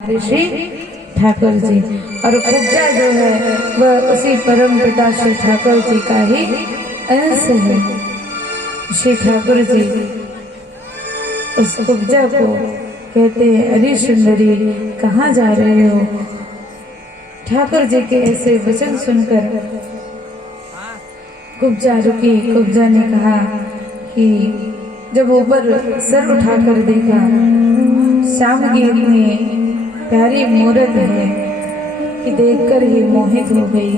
श्री ठाकुर जी और कुब्जा जो है वह उसी परम पिता श्री ठाकुर जी का ही अंश है। श्री ठाकुर जी उस कुब्जा को कहते हैं, अरे सुंदरी कहाँ जा रहे हो। ठाकुर जी के ऐसे वचन सुनकर कुब्जा रुकी। कुब्जा ने कहा कि जब ऊपर सर उठाकर देखा, श्याम की इतनी प्यारी मूरत है कि देखकर ही मोहित हो गई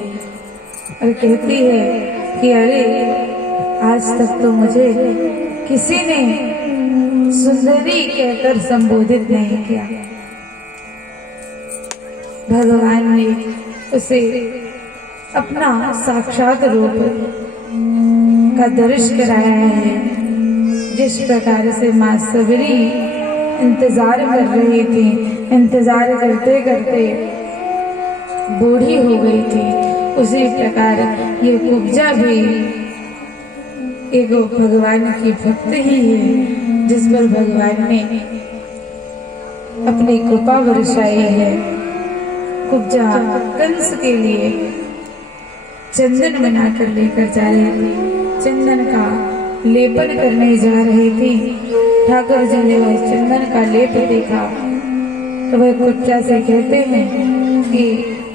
और कहती है कि अरे आज तक तो मुझे किसी ने सुंदरी कहकर संबोधित नहीं किया। भगवान ने उसे अपना साक्षात रूप का दर्शन कराया है। जिस प्रकार से माँ सबरी इंतजार कर रही थी, इंतजार करते करते बूढ़ी हो गई थी, उसी प्रकार ये कुब्जा भी एक भगवान की भक्त ही है, जिस पर भगवान ने अपनी कृपा बरसाई है। कुब्जा कंस के लिए चंदन बनाकर लेकर जा रही थी, चंदन का लेपन करने जा रही थी। ठाकुर जी ने वह चंदन का लेप देखा तो वह कुब्जा से कहते हैं कि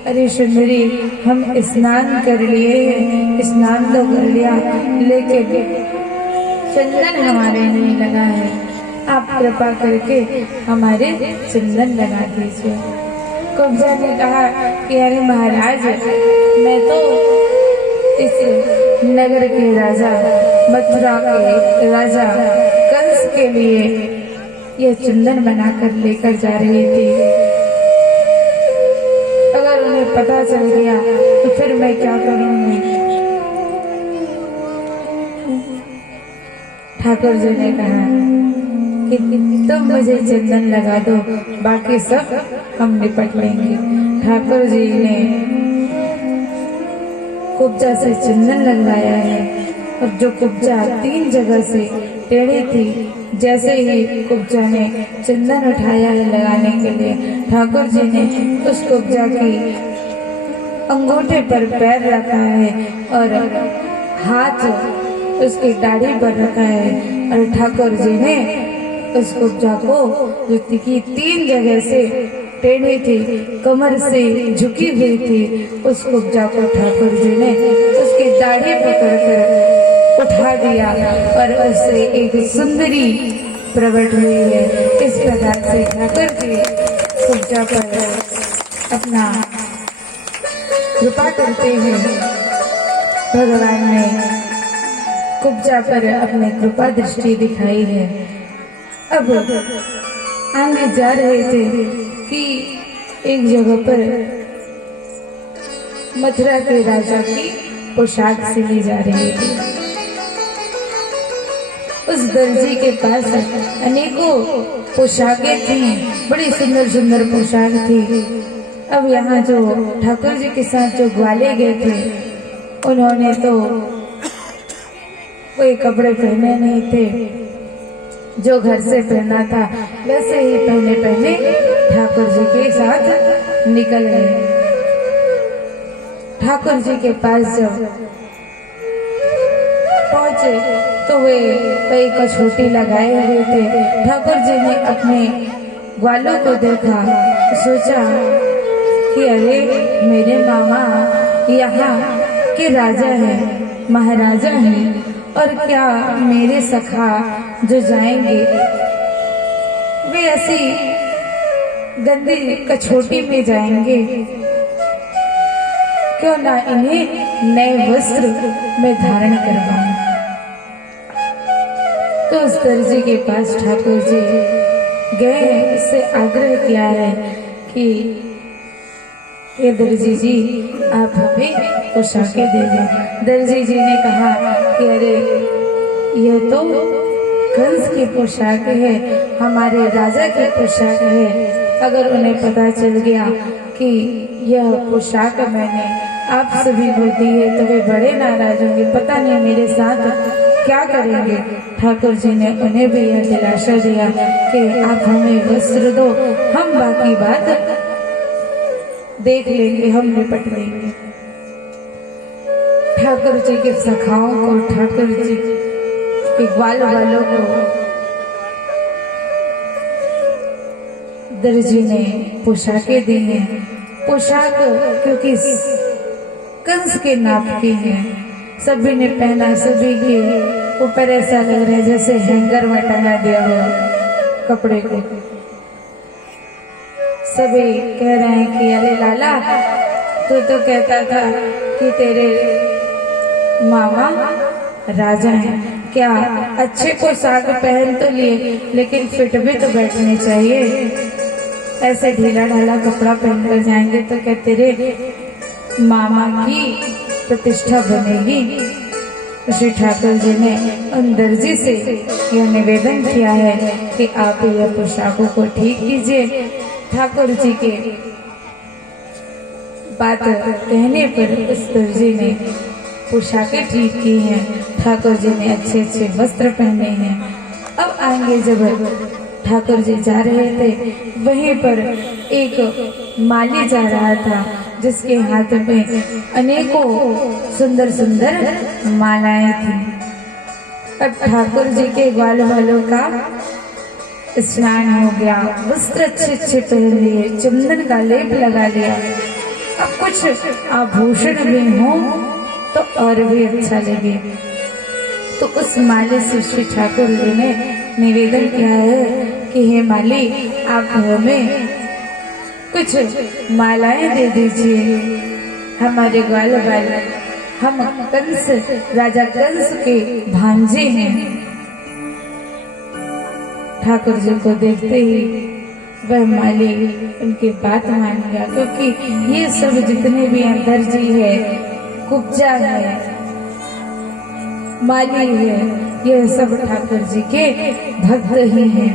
अरे सुंदरी हम स्नान कर लिए हैं, स्नान तो कर लिया लेकिन चंदन हमारे नहीं लगा है, आप कृपा करके हमारे चंदन लगा दीजिए। कुब्जा ने कहा कि अरे महाराज, मैं तो इस नगर के राजा, मथुरा के राजा कंस के लिए यह चंदन बनाकर लेकर जा रही थी। अगर उन्हें पता चल गया तो फिर मैं क्या करूंगी। ठाकुर जी ने कहा कि तुम मुझे चंदन लगा दो, बाकी सब हम निपट लेंगे। ठाकुर जी ने कुब्जा से चंदन लगवाया है और जो कुब्जा 3 जगह से टेढ़ी थी, जैसे ही कुब्जा ने चंदन उठाया है लगाने के लिए, ठाकुर जी ने उस कुब्जा की अंगूठे पर पैर रखा है और हाथ उसकी दाढ़ी पर रखा है और ठाकुर जी ने उस कुब्जा को जो की 3 जगह से टेढ़ी थी, कमर से झुकी हुई थी, उस कुब्जा को ठाकुर जी ने उसकी दाढ़ी पकड़कर उठा दिया और उससे एक सुंदरी प्रकट हुई है। इस प्रकार से ठाकुर जी कुब्जा पर अपना कृपा करते हैं। भगवान ने कुब्जा पर अपनी कृपा दृष्टि दिखाई है। अब आगे जा रहे थे कि एक जगह पर मथुरा के राजा की पोशाक सिली जा रही थी। उस दर्जी के पास अनेकों पोशाकें थी, बड़ी सुंदर सुंदर पोशाक थी। अब यहाँ जो ठाकुर जी के साथ जो ग्वाले गए थे, उन्होंने तो कोई कपड़े पहने नहीं थे, जो घर से पहना था वैसे ही पहने पहने ठाकुर जी के साथ निकल गए। ठाकुर जी के पास जब पहुंचे तो वे कई कछोटी लगाए हुए थे। ठाकुर जी ने अपने ग्वालों को देखा, सोचा कि अरे मेरे मामा यहाँ के राजा हैं, महाराजा हैं, और क्या मेरे सखा जो जाएंगे वे ऐसी गंदी कछोटी में जाएंगे, क्यों ना इन्हें नए वस्त्र में धारण करवाऊं। तो उस दर्जी के पास ठाकुर जी गए, उससे आग्रह किया है कि ये दर्जी जी आप हमें पोशाकें दे दें। दर्जी जी ने कहा कि अरे यह तो कंस की पोशाक है, हमारे राजा की पोशाक है। अगर उन्हें पता चल गया कि यह पोशाक मैंने आप सभी को दी है तो वे बड़े नाराज होंगे, पता नहीं मेरे साथ क्या करेंगे? ठाकुर जी ने उन्हें भी यह दिलासा दिया कि आप हमें वस्त्र दो, हम बाकी बात देख लेंगे, हम निपट लेंगे। ठाकुर जी के सखाओं को, ठाकुर जी के ग्वाल वालों को दर्जी ने पोशाकें दी हैं। पोशाक क्योंकि कंस के नाप की है, सभी ने पहना, सभी के ऊपर ऐसा लग रहा है जैसे हैंगर में टंगा दिया हो कपड़े को। सभी कह रहे हैं कि अरे लाला, तू तो कहता था कि तेरे मामा राजा हैं, क्या अच्छे पोशाक पहन तो लिए, लेकिन फिट भी तो बैठने चाहिए। ऐसे ढीला ढाला कपड़ा पहनकर जाएंगे तो क्या तेरे मामा की प्रतिष्ठा बनेगी? श्री ठाकुर जी ने उन दर्जी से यह निवेदन किया है कि आप यह पोशाकों को ठीक कीजिए। ठाकुर जी के बात कहने पर उस दर्जी ने पोशाकें ठीक की हैं। ठाकुर जी ने अच्छे अच्छे वस्त्र पहने हैं। अब आएंगे जब ठाकुर जी जा रहे थे, वहीं पर एक माली जा रहा था जिसके हाथ में अनेकों सुंदर सुंदर मालाएं थी। अब ठाकुर जी के ग्वाल वालों का स्नान हो गया, वस्त्र अच्छे अच्छे पहन लिए, चंदन का लेप लगा लिया। अब कुछ आभूषण भी हो तो और भी अच्छा लगे। तो उस माली से श्री ठाकुर जी ने निवेदन किया है कि हे माली, आप हमें कुछ मालाएं दे दीजिए। हमारे ग्वाल वाले, हम कंस, राजा कंस के भांजे हैं। ठाकुर जी को देखते ही वह माली उनकी बात मान गया, क्योंकि ये सब जितने भी अंदर जी है, कुब्जा है, माली है, यह सब ठाकुर जी के भक्त ही हैं।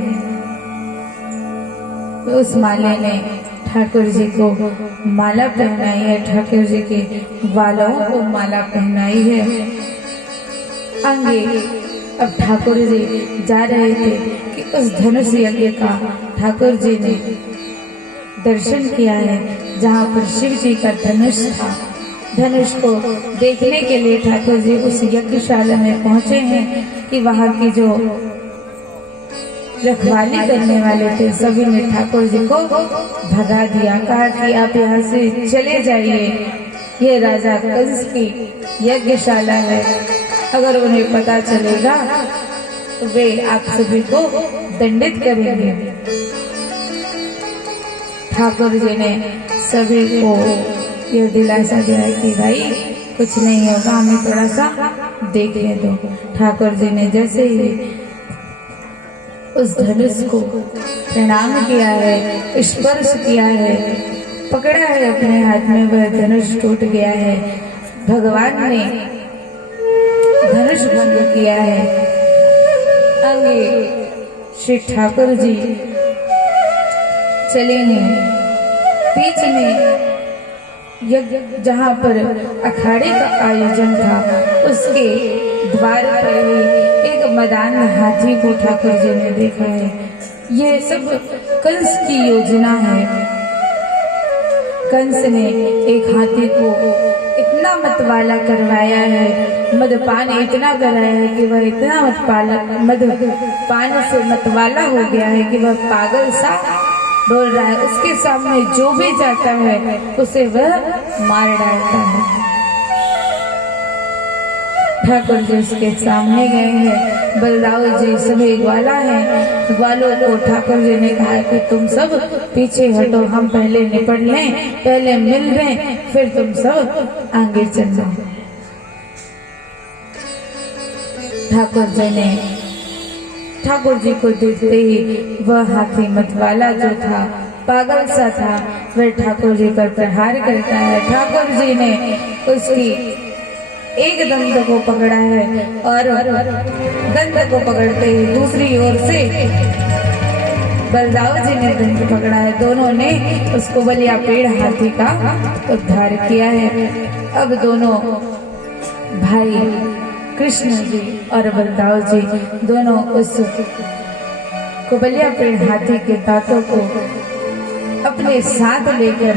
तो उस माले ने ठाकुर जी को माला पहनाई है, ठाकुर जी के बालों को माला पहनाई है। आगे अब ठाकुर जी जा रहे थे कि उस धनुष यज्ञ का ठाकुर जी ने दर्शन किया है, जहाँ पर शिव जी का धनुष था। धनुष को देखने के लिए ठाकुर जी उस यज्ञशाला में पहुंचे हैं कि वहाँ की जो रखवाली करने वाले थे, सभी ने ठाकुर जी को भगा दिया, कहा कि आप यहाँ से चले जाइए, ये राजा कंस की यज्ञशाला है, अगर उन्हें पता चलेगा तो वे आप सभी को दंडित करेंगे। ठाकुर जी ने सभी को यह दिलासा दिया कि भाई कुछ नहीं होगा, हमें थोड़ा सा देखने दो। ठाकुर जी ने जैसे ही उस धनुष को प्रणाम किया है, स्पर्श किया है, पकड़ा है अपने हाथ में, वह धनुष टूट गया है। भगवान ने धनुष भंग किया है। आगे श्री ठाकुर जी चले हैं, बीच में जहाँ पर अखाड़े का आयोजन था, उसके द्वार पर ही एक मदान हाथी को ठाकुर जी ने देखा है। ये सब कंस की योजना है। कंस ने एक हाथी को इतना मतवाला करवाया है, मदपान इतना कराया है कि वह इतना मदपान से मतवाला हो गया है कि वह पागल सा बोल रहा है। उसके सामने जो भी जाता है उसे वह मार डालता है। ठाकुर जी उसके सामने गए हैं, बलराव जी सभी ग्वाला हैं। ग्वालों को ठाकुर जी ने कहा कि तुम सब पीछे हटो, हम पहले निपट लें, पहले मिल लें, फिर तुम सब आगे चल जाओ। ठाकुर जी ने ठाकुर जी को देखते ही वह हाथी मतवाला जो था, पागल सा था, वह ठाकुर जी पर प्रहार करता है। ठाकुर जी ने उसकी एक दंत को पकड़ा है और दंत को पकड़ते ही दूसरी ओर से बलराव जी ने दंत पकड़ा है। दोनों ने उसको बलिया पेड़ हाथी का उद्धार किया है। अब दोनों भाई कृष्ण जी और बलदाव जी दोनों उस कुबलिया पेड़ हाथी के दांतों को अपने साथ लेकर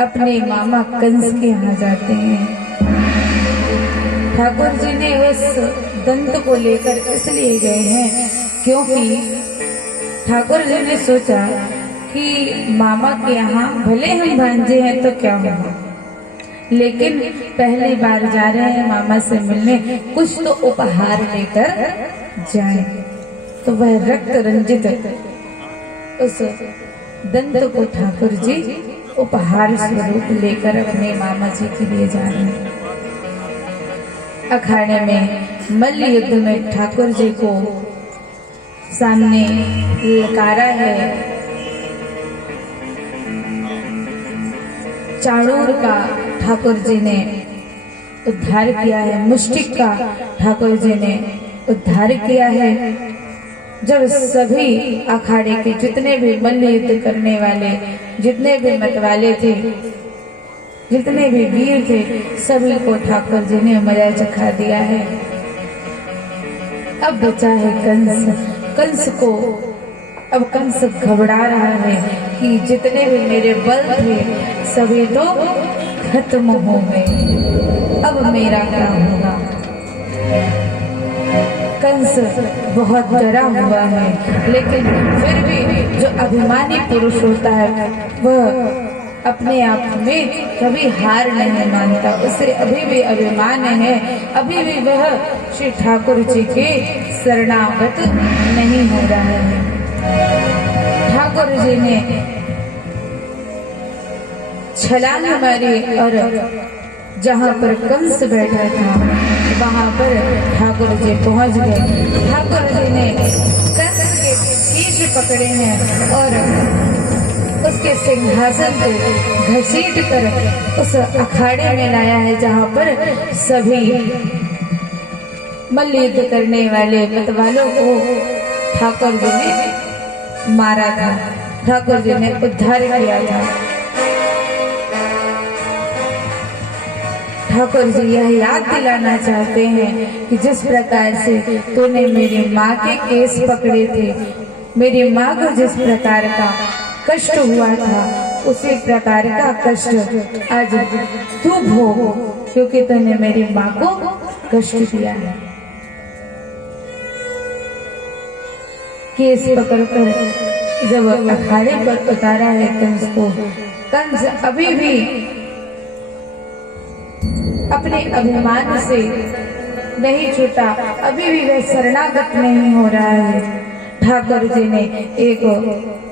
अपने मामा कंस के यहाँ जाते हैं। ठाकुर जी ने उस दंत को लेकर इसलिए गए हैं क्योंकि ठाकुर जी ने सोचा कि मामा के यहाँ भले हम भांजे हैं तो क्या हुआ, लेकिन पहली बार जा रहे हैं मामा से मिलने, कुछ तो उपहार लेकर जाएं। तो वह रक्त रंजित उस दंत को ठाकुर जी उपहार स्वरूप लेकर अपने मामा जी के लिए जा रहे हैं। अखाड़े में मल्ल युद्ध में ठाकुर जी को सामने ललकारा है चाणूर का, ठाकुर जी ने उद्धार किया है, मुष्टिक का ठाकुर जी ने उद्धार किया है। जब सभी अखाड़े के जितने भी मल्ल युद्ध करने वाले, जितने भी मतवाले थे, जितने भी वीर थे, सभी को ठाकुर जी ने मजा चखा दिया है। अब बचा है कंस। कंस को अब कंस घबरा रहा है कि जितने भी मेरे बल थे सभी तो खत्म हो गए, अब मेरा क्या होगा। कंस बहुत डरा हुआ है, लेकिन फिर भी जो अभिमानी पुरुष होता है वह अपने आप में कभी हार नहीं मानता, उसे अभी भी अभिमान है, अभी भी वह श्री ठाकुर जी के शरणागत नहीं हो रहा है। ठाकुर जी ने छलांग मारी और जहाँ पर कंस बैठा था वहां पर ठाकुर जी पहुंच गए। ठाकुर जी ने कंस के शीश पकड़े हैं और उसके सिंहासन पे घसीट कर उस अखाड़े में लाया है जहाँ पर सभी मल्ल युद्ध करने वाले मतवालों को ठाकुर जी ने मारा था, ठाकुर जी ने उद्धार किया था। ठाकुर जी यह याद दिलाना चाहते हैं कि जिस प्रकार से तूने मेरी माँ के केस पकड़े थे, मेरी माँ को जिस प्रकार का कष्ट हुआ था, उसी प्रकार का कष्ट आज तू भोग, क्योंकि तूने मेरी माँ को कष्ट दिया है। केस पकड़कर जब अखाड़े पर उतारा है कंस को, कंस अभी भी अपने अभिमान से नहीं छूटा, अभी भी वह शरणागत नहीं हो रहा है। ठाकुर जी ने एक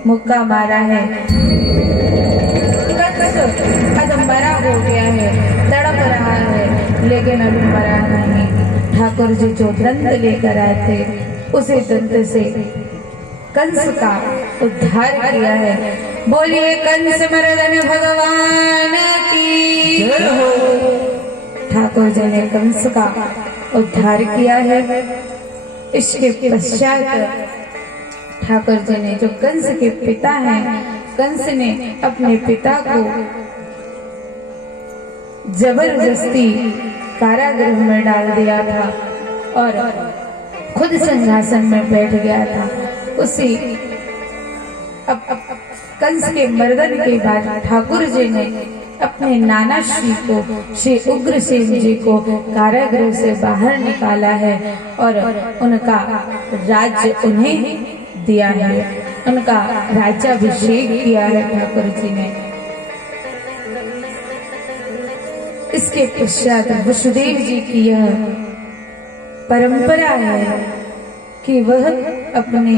मुक्का मारा है, कंस आज मरा हो गया है, तड़प रहा है, लेकिन अभी मरा नहीं। ठाकुर जी जो दंत लेकर आए थे उसी दंत से कंस का उद्धार किया है। बोलिए कंस मर्दन भगवान की जय हो। ठाकुर जी ने कंस का उद्धार किया है। इसके पश्चात ठाकुर जी ने, जो कंस के पिता हैं, कंस ने अपने पिता को जबरदस्ती कारागृह में डाल दिया था और खुद सिंहासन में बैठ गया था। उसी अब कंस के मर्दन के बाद ठाकुर जी ने अपने नाना श्री को, श्री उग्रसेन जी को कारागृह से बाहर निकाला है और उनका राज्य उन्हें दिया है, उनका राज्याभिषेक किया है ठाकुर जी ने। इसके पश्चात वसुदेव जी की यह परंपरा है कि वह अपने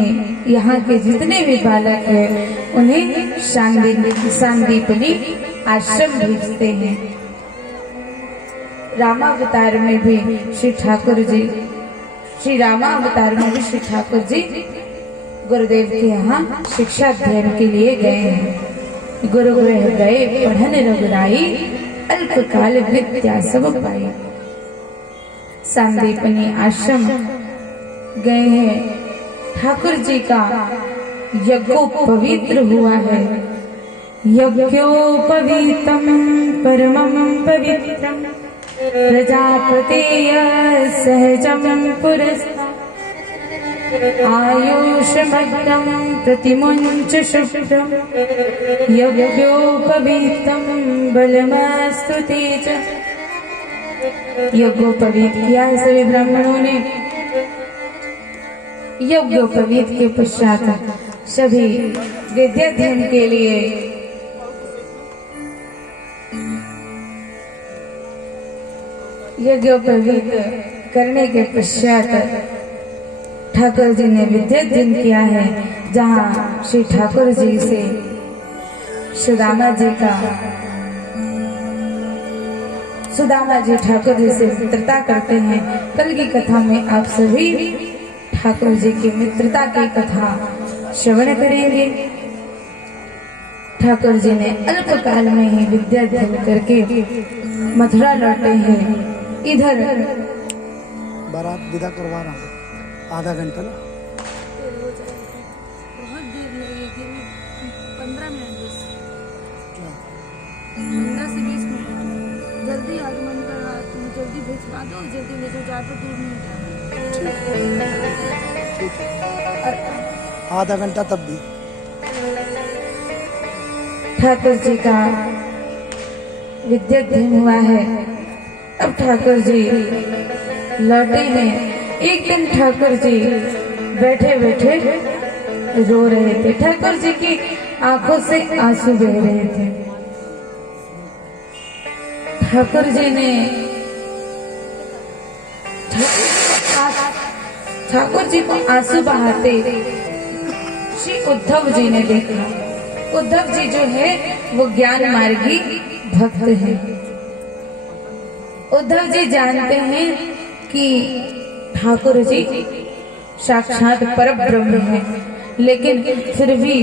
यहाँ के जितने भी बालक हैं उन्हें सांदीपनी आश्रम भेजते हैं। रामावतार में भी श्री ठाकुर जी, श्री रामावतार में भी श्री ठाकुर जी गुरुदेव के यहाँ शिक्षा अध्ययन के लिए गए हैं। गुरुगृह गए पढ़न रघुराई, अल्पकाल विद्या सब पाई। सांदीपनी आश्रम गए हैं। ठाकुर जी का यज्ञो पवित्र हुआ है। यज्ञोपवीतम परमं पवित्रम प्रजापते सहजम पुरस्ता आयुषमग्नं प्रतिमुञ्च शुभ्रं यज्ञोपवीतं बलमस्तु तेज। यज्ञोपवीत किया है सभी ब्राह्मणों ने। यज्ञोपवीत के पश्चात सभी विद्याध्ययन के लिए यज्ञोपवीत करने के पश्चात ठाकुर जी ने विद्याध्ययन किया है, जहाँ श्री ठाकुर जी से सुदामा जी ठाकुर जी से मित्रता करते हैं। कल की कथा में आप सभी ठाकुर जी की मित्रता की कथा श्रवण करेंगे। ठाकुर जी ने अल्पकाल में ही विद्याध्ययन करके मथुरा लौटे हैं। इधर बारात विदा करवा रहा हूँ, आधा घंटा ना बहुत देर लगेगी, 15 मिनट बस, 15 से 20 मिनट। जल्दी आगमन करा, तुम जल्दी भिजवा दो, जल्दी ले जाओ, ज़्यादा दूर नहीं जाना। ठीक है, आधा घंटा तब भी। ठाकुर जी का विद्याध्ययन हुआ है। अब ठाकुर जी लौटे हैं। एक दिन ठाकुर जी बैठे बैठे रो रहे थे। ठाकुर जी की आंखों से आंसू बह रहे थे। ठाकुर जी ने ठाकुर जी को आंसू बहाते श्री उद्धव जी ने देखा। उद्धव जी जो है वो ज्ञान मार्गी भक्त है। उद्धव जी जानते हैं कि ठाकुर जी साक्षात परब्रह्म है, लेकिन फिर भी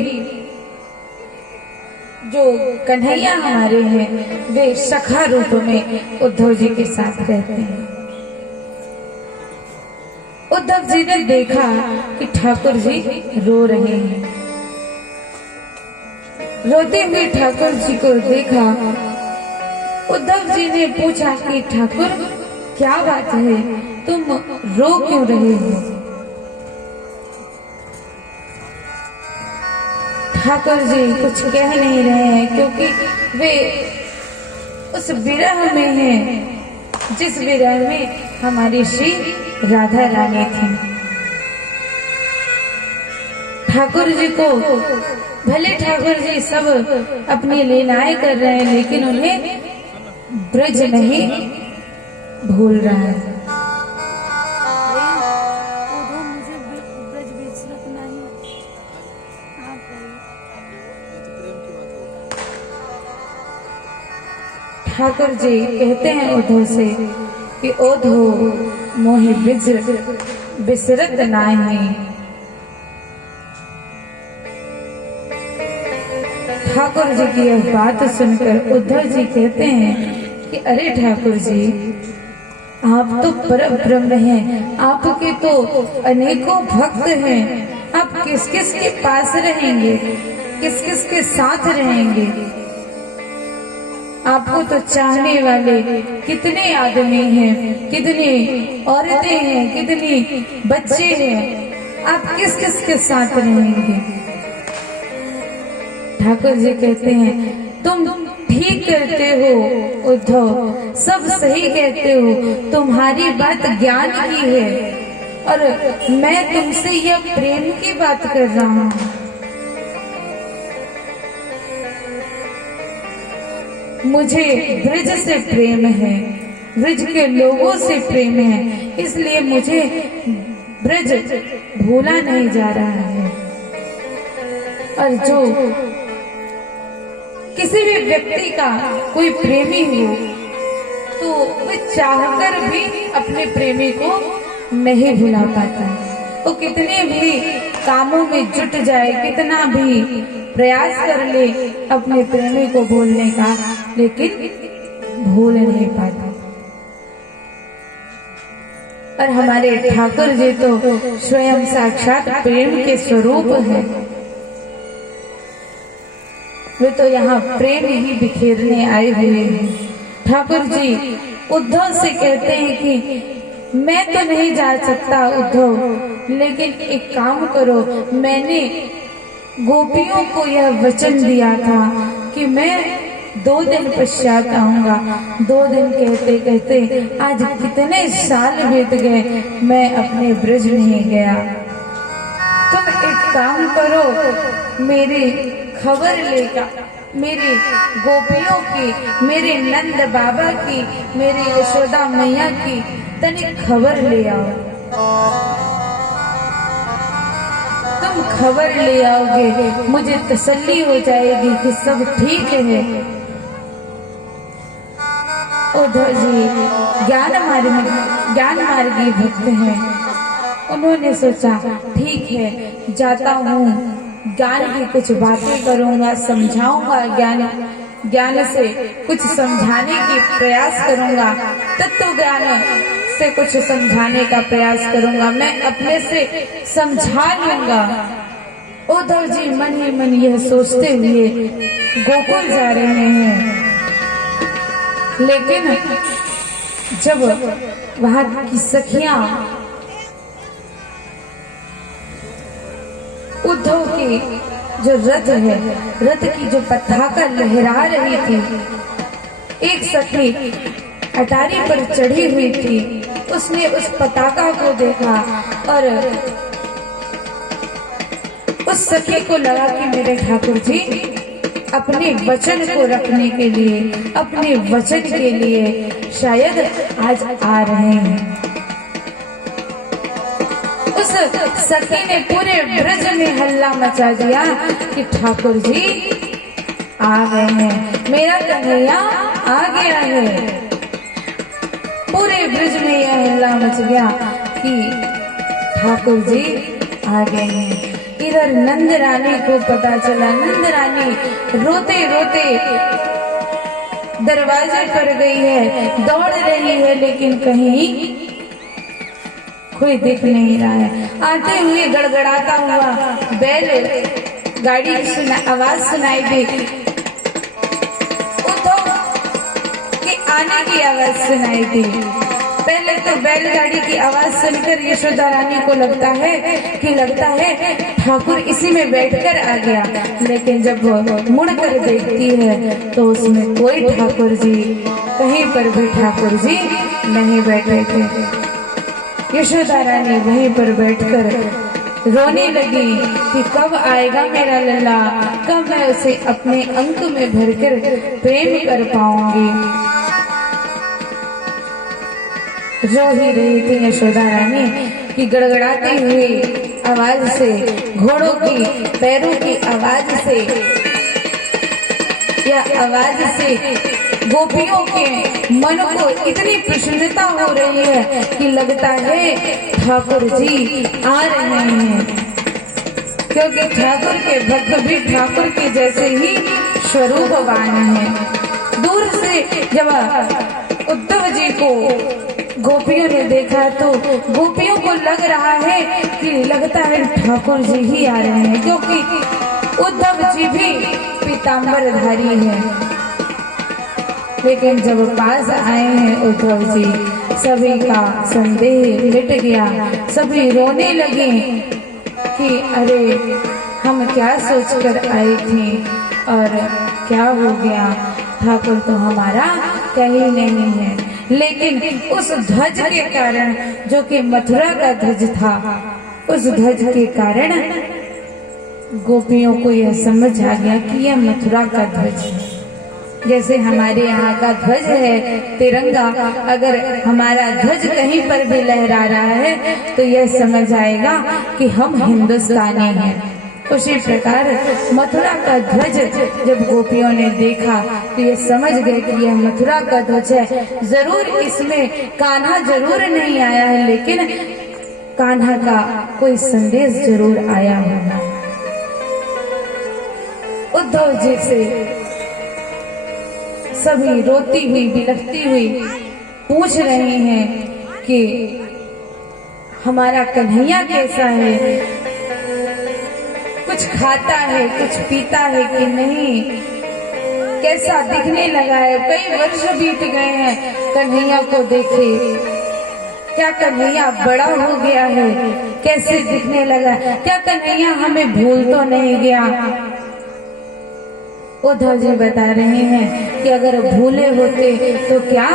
जो कन्हैया हमारे हैं वे सखा रूप में उद्धव जी के साथ रहते हैं। उद्धव जी ने देखा कि ठाकुर जी रो रहे हैं। रोते हुए ठाकुर जी को देखा। उद्धव जी ने पूछा कि ठाकुर क्या बात है, तुम रो क्यों रहे हो? ठाकुर जी कुछ कह नहीं रहे हैं, क्योंकि वे उस विरह में हैं जिस विरह में हमारी श्री राधा रानी थी। ठाकुर जी को भले ठाकुर जी सब अपनी लीलाएं कर रहे हैं, लेकिन उन्हें ब्रज नहीं भूल रहा है। मुझे ब्रज बीच रखना ही। ठाकुर जी कहते हैं उद्धव से कि ओधो मोहि ब्रज बिसरत नाही। ठाकुर जी की यह बात सुनकर उद्धव जी कहते हैं कि अरे ठाकुर जी, आप तो परब्रह्म हैं, आपके तो अनेकों भक्त हैं, आप किस किस के पास रहेंगे, किस किस के साथ रहेंगे? आपको तो चाहने वाले कितने आदमी हैं, कितनी औरतें हैं, कितनी बच्चे हैं, आप किस किस के साथ रहेंगे? ठाकुर जी कहते हैं तुम ठीक कहते हो उद्धव, सब सही कहते हो, तुम्हारी बात ज्ञान की है और मैं तुमसे यह प्रेम की बात कर रहा हूँ। मुझे ब्रज से प्रेम है, ब्रज के लोगों से प्रेम है, इसलिए मुझे ब्रज भूला नहीं जा रहा है। और जो किसी भी व्यक्ति का कोई प्रेमी हो तो वह चाहकर भी अपने प्रेमी को नहीं भुला पाता। वो कितने भी कामों में जुट जाए, कितना भी प्रयास कर ले अपने प्रेमी को भूलने का, लेकिन भूल नहीं पाता। और हमारे ठाकुर जी तो स्वयं साक्षात प्रेम के स्वरूप हैं। वे तो यहाँ प्रेम ही बिखेरने आए हुए हैं। ठाकुर जी उद्धव से कहते हैं कि मैं तो नहीं जा सकता उद्धव, लेकिन एक काम करो, मैंने गोपियों को यह वचन दिया था कि मैं 2 दिन पश्चात आऊंगा। 2 दिन कहते कहते आज कितने साल बीत गए, मैं अपने ब्रज नहीं गया। तुम एक काम करो, मेरी खबर लेकर मेरी गोपियों की, मेरे नंद बाबा की, मेरी यशोदा मैया की तनिक खबर ले आओ। तुम खबर ले आओगे, मुझे तसल्ली हो जाएगी कि सब ठीक है। उद्धव जी ज्ञान मार्गी भक्त हैं। उन्होंने सोचा ठीक है, जाता हूँ, ज्ञान की कुछ बातें करूंगा, समझाऊंगा, ज्ञान से कुछ समझाने की प्रयास करूंगा, तत्व ज्ञान से कुछ समझाने का प्रयास करूंगा, मैं अपने से समझा लूंगा। उद्धव जी मन ही मन यह सोचते हुए गोकुल जा रहे हैं। लेकिन जब वहां की सखियां उद्धव की जो रथ है, रथ की जो पताका लहरा रही थी, एक सखी अटारी पर चढ़ी हुई थी, उसने उस पताका को देखा और उस सखी को लगा कि मेरे ठाकुर जी अपने वचन को रखने के लिए, अपने वचन के लिए शायद आज आ रहे हैं। उस सखी ने पूरे ब्रज में हल्ला मचा दिया कि ठाकुर जी आ गए हैं, मेरा कन्हैया आ गया है। पूरे ब्रज में यह हल्ला मच गया कि ठाकुर जी आ गए हैं। इधर नंद रानी को पता चला, नंद रानी रोते रोते दरवाजे पर गई है, दौड़ रही है, लेकिन कहीं कोई दिख नहीं रहा है। आते हुए गड़गड़ाता हुआ बैल गाड़ी की आवाज सुनाई दी, उद्धव के आने की आवाज सुनाई दी। पहले तो बैलगाड़ी की आवाज सुनकर यशोदा रानी को लगता है ठाकुर इसी में बैठकर आ गया, लेकिन जब मुड़कर देखती है तो उसमें कोई ठाकुर जी, कहीं पर भी ठाकुर जी नहीं बैठे थे। यशोदा रानी वहीं पर बैठकर रोने लगी कि कब आएगा मेरा लल्ला, कब मैं उसे अपने अंक में भरकर प्रेम कर पाऊंगी। रो ही रही थी यशोदा रानी कि गड़गड़ाती हुई आवाज से, घोड़ों की पैरों की आवाज से, या आवाज से गोपियों के मन को इतनी प्रसन्नता हो रही है कि लगता है ठाकुर जी आ रहे हैं, क्योंकि ठाकुर के भक्त भी ठाकुर के जैसे ही स्वरूपवान हैं। दूर से जब उद्धव जी को गोपियों ने देखा तो गोपियों को लग रहा है कि लगता है ठाकुर जी ही आ रहे हैं, क्योंकि उद्धव जी भी पीतांबरधारी हैं। लेकिन जब पास आए हैं उद्धव जी, सभी का संदेह मिट गया, सभी रोने लगे कि अरे हम क्या सोचकर आए थे और क्या हो गया, ठाकुर तो हमारा कहीं नहीं है। लेकिन उस ध्वज के कारण, जो कि मथुरा का ध्वज था, उस ध्वज के कारण गोपियों को यह समझ आ गया कि यह मथुरा का ध्वज है। जैसे हमारे यहाँ का ध्वज है तिरंगा, अगर हमारा ध्वज कहीं पर भी लहरा रहा है तो यह समझ आएगा कि हम हिंदुस्तानी हैं। उसी प्रकार मथुरा का ध्वज जब गोपियों ने देखा तो ये समझ गए कि यह मथुरा का ध्वज है। जरूर इसमें कान्हा जरूर नहीं आया है, लेकिन कान्हा का कोई संदेश जरूर आया होगा। उद्धव जी से सभी रोती हुई बिलखती हुई पूछ रहे हैं कि हमारा कन्हैया कैसा है, कुछ खाता है, कुछ पीता है कि नहीं। कैसा दिखने लगा है। कई वर्ष बीत गए हैं कन्हैया को देखे, क्या कन्हैया बड़ा हो गया है, कैसे दिखने लगा, क्या कन्हैया हमें भूल तो नहीं गया। उद्धव जी बता रहे हैं कि अगर भूले होते तो क्या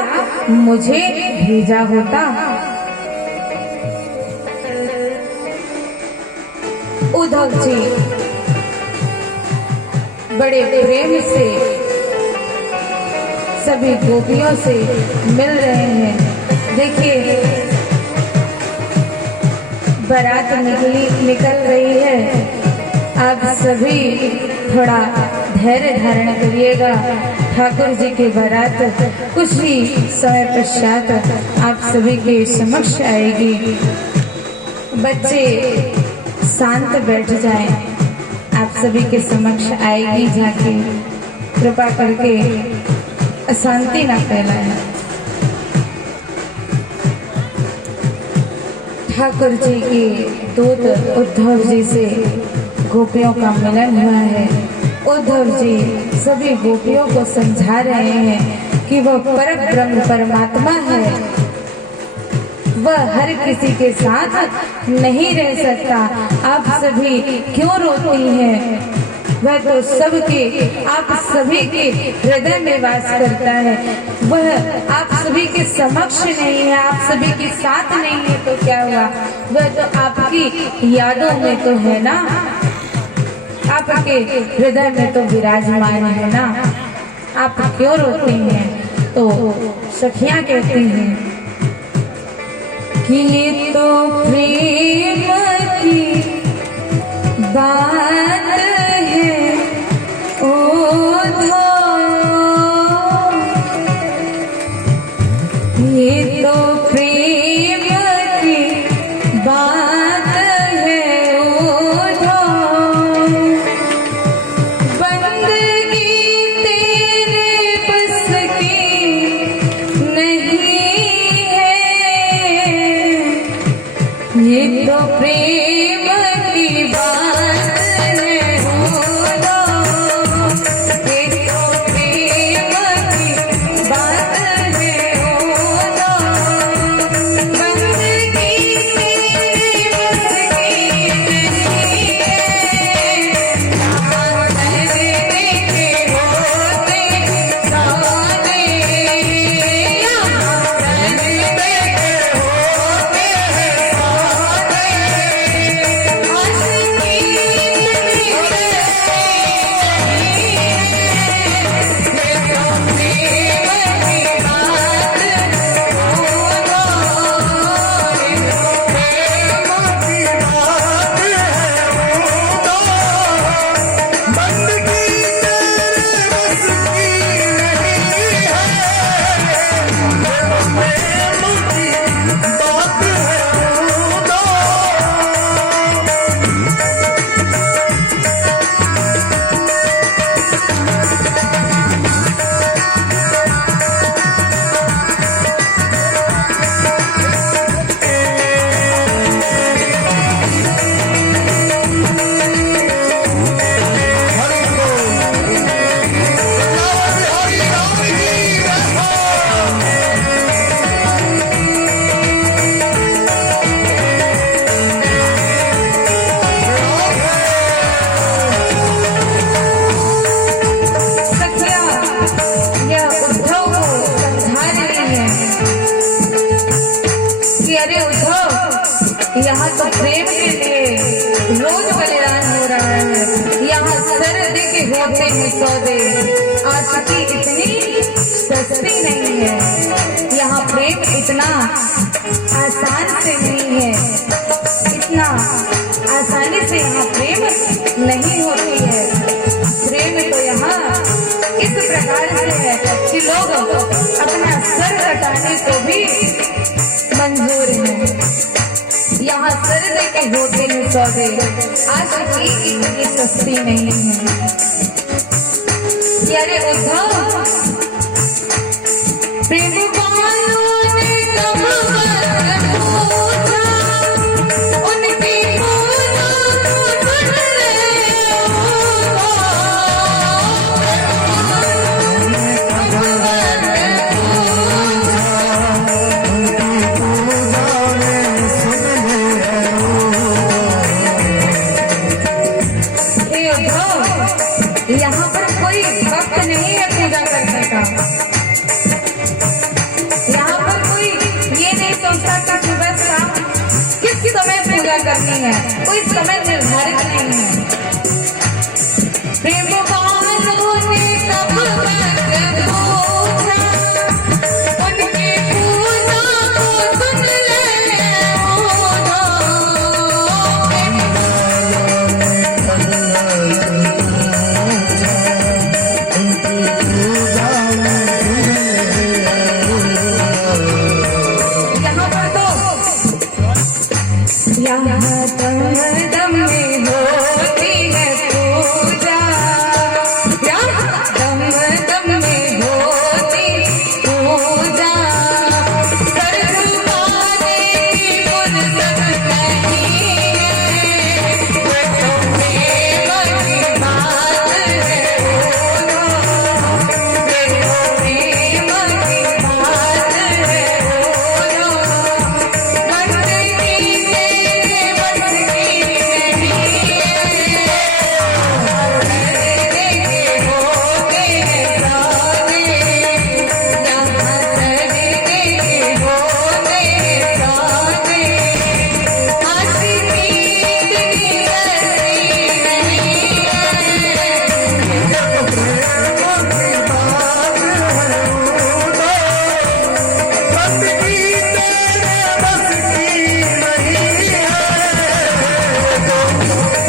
मुझे भेजा होता। उद्धव जी बड़े प्रेम से सभी गोपियों से मिल रहे हैं। देखिए बारात निकल रही है। आप सभी थोड़ा धैर्य धारण करिएगा। ठाकुर जी की बारात कुछ ही समय पश्चात आप सभी के समक्ष आएगी। बच्चे शांत बैठ जाएं, आप सभी के समक्ष आएगी झांकी। कृपा करके अशांति न फैलाएं। ठाकुर जी के दूत उद्धव जी से गोपियों का मिलन हुआ है। उद्धव जी सभी गोपियों को समझा रहे हैं कि वह परम ब्रह्म परमात्मा है, वह हर किसी के साथ नहीं रह सकता। आप सभी क्यों रोती हैं? वह तो सबके, आप सभी के हृदय में वास करता है। वह आप सभी के समक्ष नहीं है, आप सभी के साथ नहीं है तो क्या हुआ, वह तो आपकी यादों में तो है ना, आपके हृदय में तो विराजमान है ना। आप क्यों रोती हैं? तो सखियां कहती हैं कि ये तो प्रेम की बात है उद्धव, ये तो प्रेम की बात है उद्धव, बंदगी तेरे बस की नहीं है, ये तो प्रेम की बात है उद्धव, ये तो प्रेम की बात है उद्धव, बंदगी तेरे बस की नहीं है, यहाँ कहने के होते सारे, यहाँ कहने के होते यहाँ तो प्रेम के लिए रोज बलिदान हो रहा है। यहाँ सर्द के होते हैं सौदे, आशिकी इतनी सस्ती नहीं है। यहाँ प्रेम इतना आसान से नहीं है, इतना आसानी से यहाँ प्रेम नहीं होती है। प्रेम तो यहाँ इस प्रकार से है कि लोग अपना सर कटाने को भी मंजूर है। यहाँ सर्द के होते हैं सौदे, आशिकी इतनी सस्ती नहीं है। अरे उद्धव, प्रेम वालों ने कब पूछा, उनकी पूछा सुन ले का। यहाँ पर कोई ये नहीं सोचता कि सुबह शाम किस समय पूजा करनी है, कोई समय निर्धारित नहीं है। प्रेम वालों ने कब तक पूछा, उनकी पूजा को सुन ले यहाँ दम दम में होती है पूजा, यहाँ दम दम में होती पूजा। सर झुकाने की फुर्सत नहीं है, वो तो प्रेम की बात है,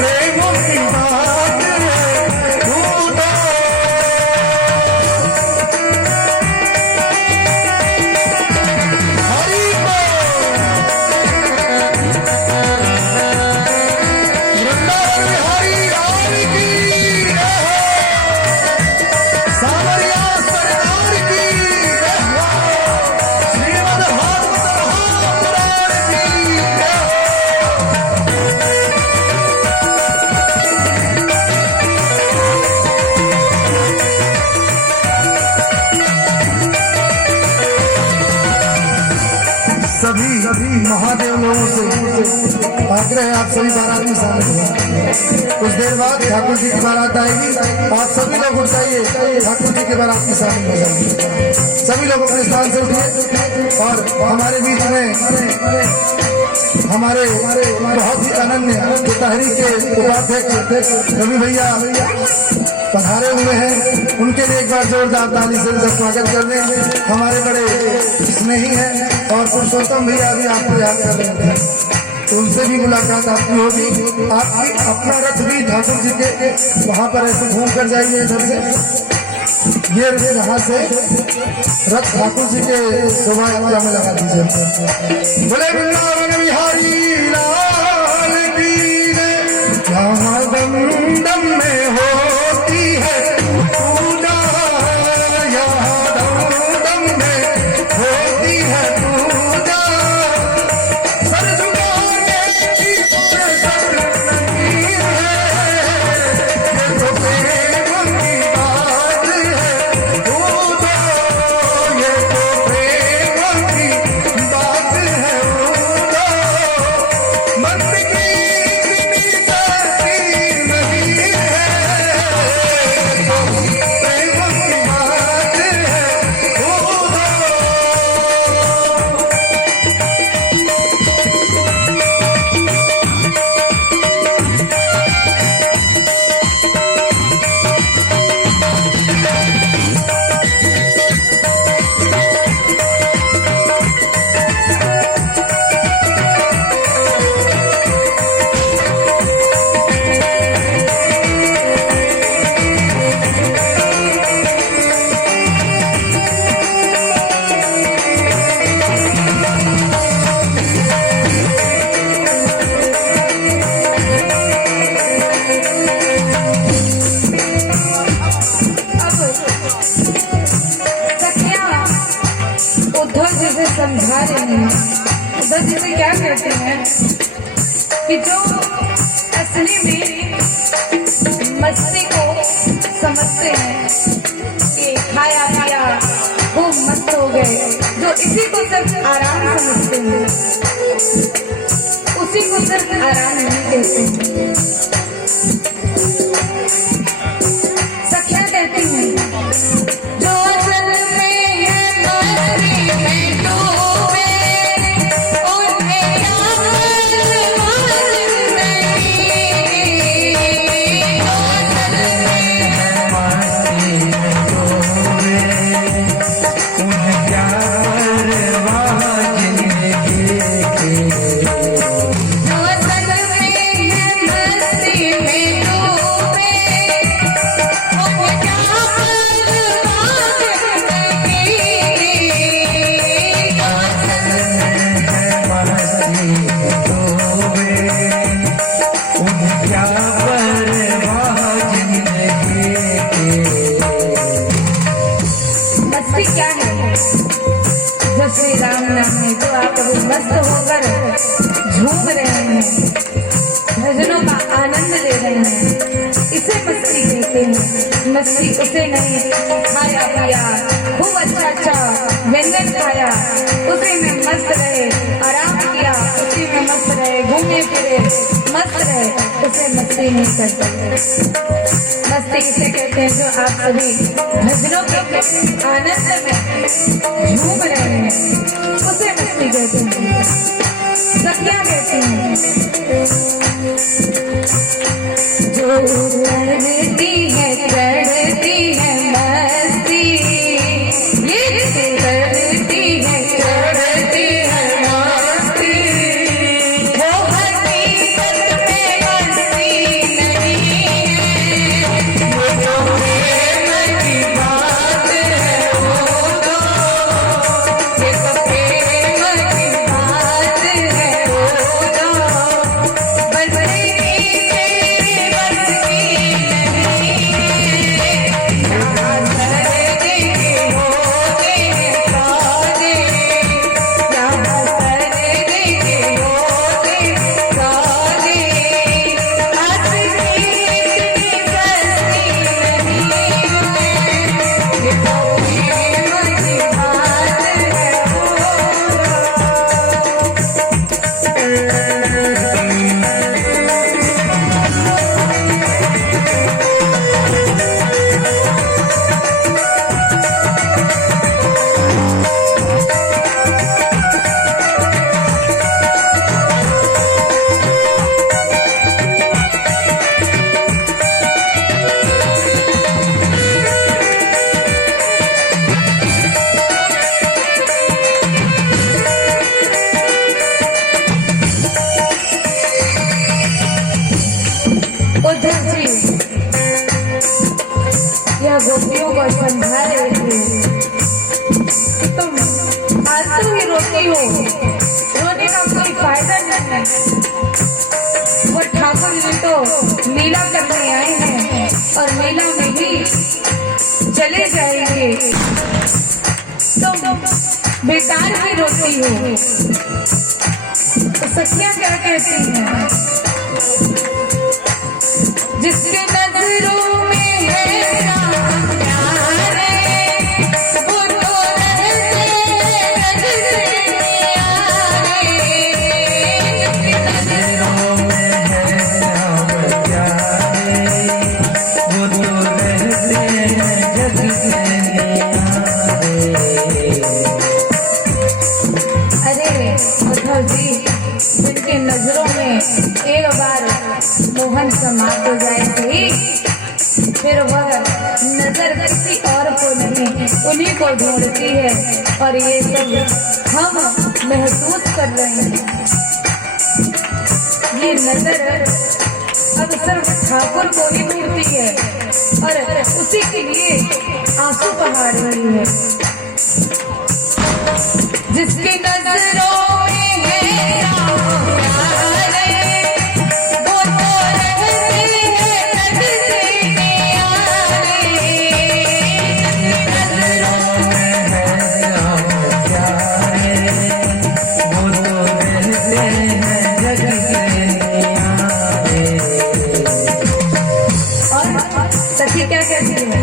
प्रेम की बात है। सभी महादेव लोगों से आग्रह है, आप सभी बारात में शामिल हुए। कुछ देर बाद ठाकुर जी की बारात आएगी, आप सभी लोग उठ जाइए, ठाकुर जी की बारात में शामिल हो जाइए। सभी लोग अपने स्थान से उठिए। और हमारे बीच में हमारे बहुत ही अनन्य पिताहरी के उपाध्यक्ष रवि भैया पधारे हुए हैं, उनके लिए एक बार जोरदार ताली से उनका स्वागत कर दें। हमारे बड़े स्नेही हैं और पुरुषोत्तम भैया भी आपको याद कर रहे थे, तो उनसे भी मुलाकात आपकी होगी। आपकी अपना रथ भी ठाकुर जी के वहां पर ऐसे घूम कर जाइए इधर से, ये यहाँ से रथ ठाकुर जी के शोभा यात्रा में लगा दीजिए। बोले वृंदावन बिहारी लाल की जय। यहाँ दम दम में होती है पूजा, यहाँ दम दम में होती है पूजा। सर झुकाने की फुर्सत नहीं है, ये तो प्रेम की बात है, वो तो ये तो प्रेम की बात है, वो तो मन की इतनी शक्ति नहीं है, तो प्रेम की बात है, वो तो। उद्धव जी से समझा रहे हैं। उद्धव जी से क्या कहते हैं कि जो असली में मस्ती को समझते हैं कि खाया पिया खूब मस्त हो गए, जो इसी को सिर्फ आराम समझते हैं, उसी को सिर्फ आराम नहीं कहते हैं। सखियां कहती हैं जो मस्ती क्या है? जब श्री राम नाम में जो आप अभी मस्त होकर झूम रहे हैं, भजनों का आनंद ले रहे हैं, इसे मस्ती कहते हैं। मस्ती उसे नहीं खाया पिया खूब अच्छा अच्छा व्यंजन खाया उसी में मस्त रहे, आराम किया उसी में मस्त रहे, घूमे फिरे मस्त रहे, उसे मस्ती नहीं कर सकते। मस्ती इसे कहते हैं जो आप सभी भजनों के आनंद में झूम रहे हैं, उसे मस्ती कहते हैं। सखियां कहती हैं जो चढ़ती है मस्ती, ये चढ़ती है मस्ती, वो हकीकत में मस्ती नहीं है, वो तो प्रेम की बात है, वो तो ये तो प्रेम की बात है, वो तो बंसी गोपियों को समझा रहे थे कि तुम फालतू ही रोती हो, रोने का कोई फायदा नहीं है। वो ठाकुर जी तो लीला करने आए हैं और लीला में ही चले जाएंगे, तुम बेकार ही रोती हो। तो सखियां क्या कहती हैं? जिसके नजरों में है राम प्यारे, वो तो रहते नजरे प्यारे। जिसके नजरों में है राम प्यारे, वो तो रहते नजरे प्यारे। अरे उद्धव जी, जिनके नजरों में एक बार मोहन समाप्त हो जाए फिर वह नजर किसी और को नहीं उन्हीं को ढूंढती है, और ये सब हम महसूस कर रहे हैं। ये नजर अब सिर्फ ठाकुर को ही ढूंढती है और उसी के लिए आंसू बहा रही है। जिसकी नजरों में है राम प्यारे, वो तो रहते हैं नजरे प्यारे। नजरों में है राम प्यारे, वो तो रहते हैं नजरे प्यारे। और सखी क्या कहती है?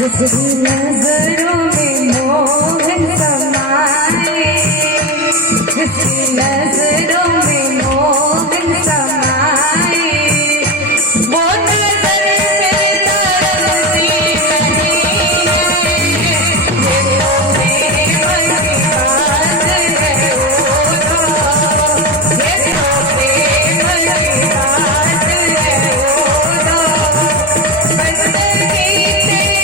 जिसकी नजरों में मोहन समाए, जिसकी नजरों में मोहन समाए, वो नजर से तरसती नहीं है। ये तो प्रेम की बात है, वो तो ये तो प्रेम की बात है, वो तो बंदगी तेरे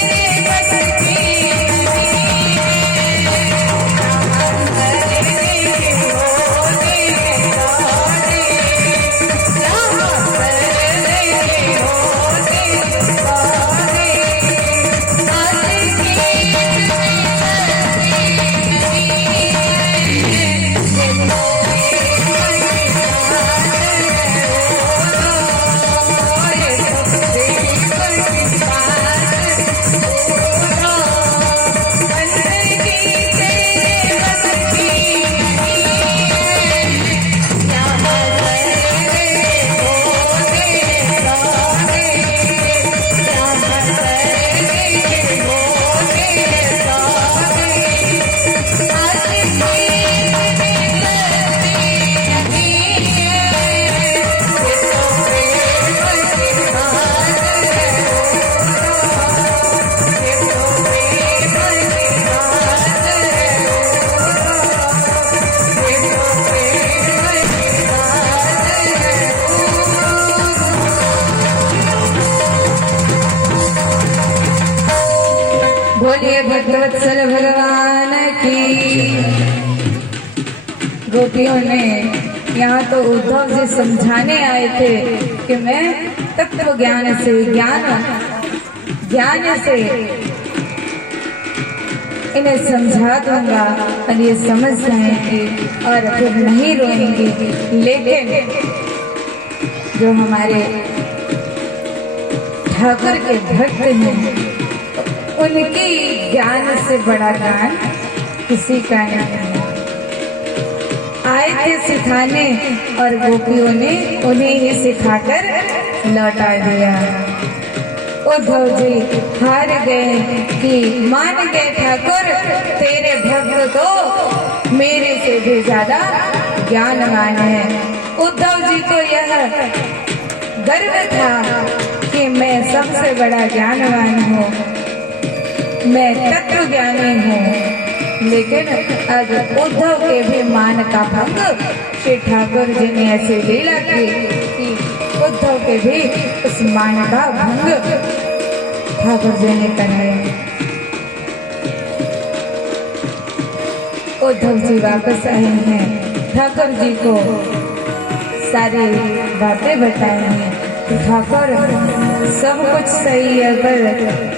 बोलिए भक्तवत्सल भगवान की। गोपियों ने यहाँ तो उद्धव जी समझाने आए थे कि मैं तत्व ज्ञान से ज्ञान से इन्हें समझा दूंगा और ये समझ जाएंगे और फिर नहीं रोएंगे। लेकिन जो हमारे ठाकुर के भक्त हैं उनकी ज्ञान से बड़ा ज्ञान किसी का नहीं है। आए थे सिखाने और गोपियों ने उन्हें ही सिखाकर लौटा दिया। उद्धव जी हार गए कि मान गए ठाकुर तेरे भक्त तो मेरे से भी ज्यादा ज्ञानवान है। उद्धव जी को यह गर्व था कि मैं सबसे बड़ा ज्ञानवान हूँ, मैं तत्व ज्ञानी हूँ। लेकिन आज उद्धव के भी मान का भंग श्री ठाकुर जी ने ऐसी लीला की कि उद्धव के भी उस मान का भंग ठाकुर जी ने कराया। उद्धव जी वापस आए हैं, ठाकुर जी को सारी बातें बताई हैं। तो ठाकुर सब कुछ सही है पर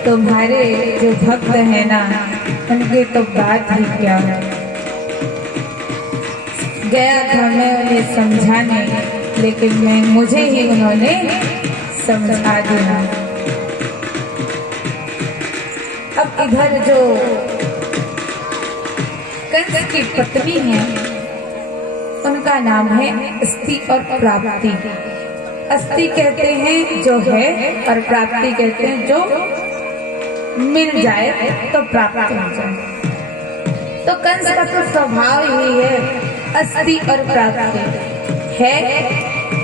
तुम्हारे जो भक्त है ना उनकी तो बात ही क्या है। गया था मैं उन्हें समझाने लेकिन मुझे ही उन्होंने समझा दिया। अब इधर जो कंस की पत्नी है उनका नाम है अस्ति और प्राप्ति। अस्ति कहते हैं जो है और प्राप्ति कहते हैं जो मिल जाए तो प्राप्त हो जाए। तो कंस का तो स्वभाव ही है अस्ति और प्राप्ति है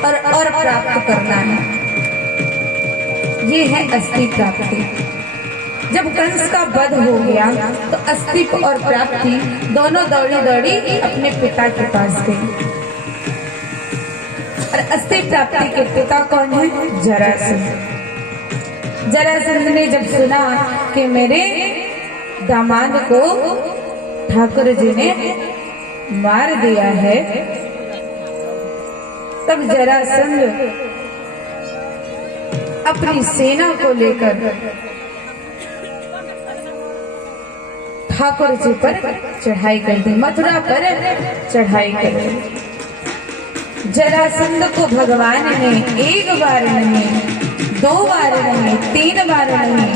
और प्राप्त करना है। ये है अस्ति प्राप्ति। जब कंस का वध हो गया तो अस्ति और प्राप्ति दोनों दौड़ी दौड़ी अपने पिता के पास गई। और अस्ति प्राप्ति के पिता कौन है? जरासंध। जरासंध ने जब सुना कि मेरे दामाद को ठाकुर जी ने मार दिया है तब जरासंध अपनी सेना को लेकर ठाकुर जी पर चढ़ाई कर दी, मथुरा पर चढ़ाई कर दी। जरासंध को भगवान ने एक बार नहीं, दो बार नहीं, तीन बार नहीं,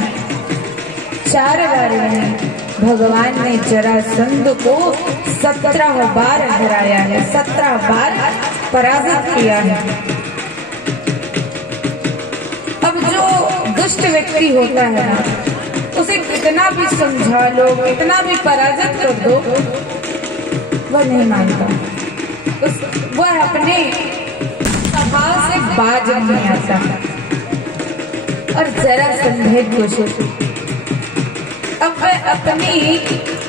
चार बार नहीं, भगवान ने जरासंध को 17 बार हराया है, 17 बार पराजित किया है। अब जो दुष्ट व्यक्ति होता है ना उसे कितना भी समझा लो, कितना भी पराजित कर दो, वह नहीं मानता। वह अपने स्वभाव से बाज नहीं आता। और जरासंध कोशिश अब वह अपनी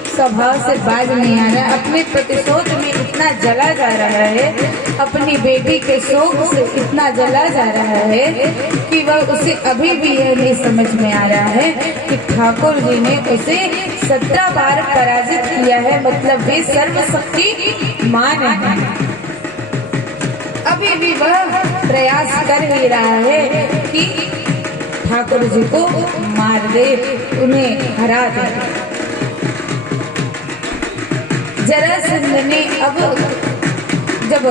स्वभाव से बाज नहीं आ रहा है, अपने प्रतिशोध में इतना जला जा रहा है, अपनी बेटी के शोक से इतना जला जा रहा है कि वह उसे अभी भी यह नहीं समझ में आ रहा है कि ठाकुर जी ने उसे 17 बार पराजित किया है, मतलब वे सर्वशक्ति मान है। अभी भी वह प्रयास कर ही रहा है कि ठाकुर जी को मार दे, उन्हें हरा दे। जरासंध ने अब जब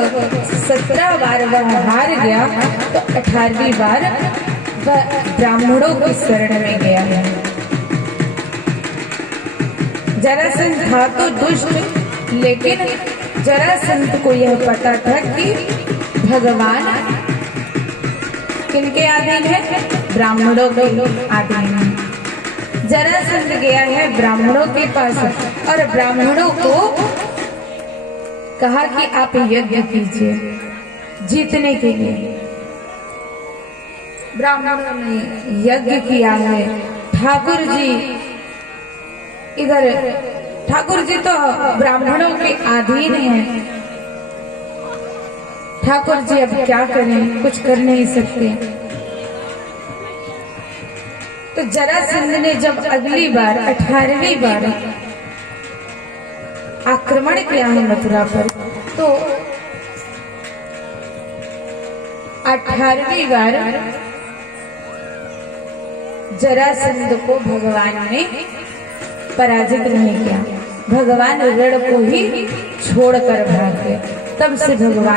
17 बार वह हार गया तो 18वीं बार वह ब्राह्मणों की शरण में गया है। जरासंध था तो दुष्ट, लेकिन जरासंध को यह पता था कि भगवान किनके अधीन है? ब्राह्मणों के अधीन है। जरासंध गया है ब्राह्मणों के पास और ब्राह्मणों को कहा कि आप यज्ञ कीजिए जीतने के लिए। ब्राह्मणों ने यज्ञ किया है। ठाकुर जी इधर, ठाकुर जी तो ब्राह्मणों के अधीन हैं। ठाकुर जी अब क्या करें, कुछ कर नहीं सकते। तो जरासंध ने जब अगली बार 18वीं बार आक्रमण किया है मथुरा पर, तो 18वीं बार जरासंध को भगवान ने पराजित नहीं किया। भगवान रण को ही छोड़कर भाग गए। तब से भगवान